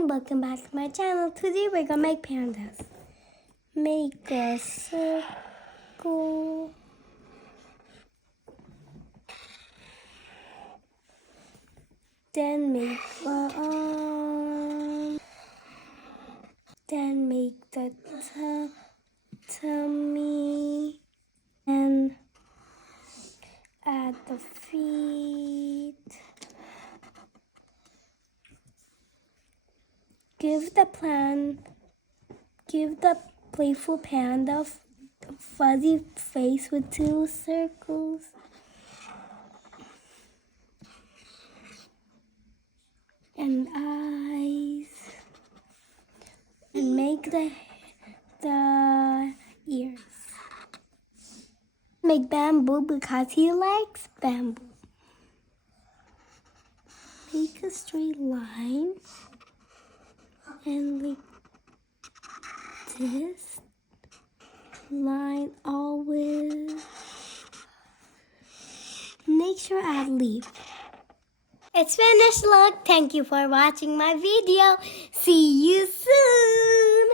everyone, welcome back to my channel. Today we're gonna make pandas. Make a circle. Then make the arm. Then make the tummy. And add the feet. Give the playful panda a fuzzy face with 2 circles. And eyes. And make the ears. Make bamboo because he likes bamboo. Make a straight line. And like this, line always. Make sure add leaf. It's finished, look. Thank you for watching my video. See you soon.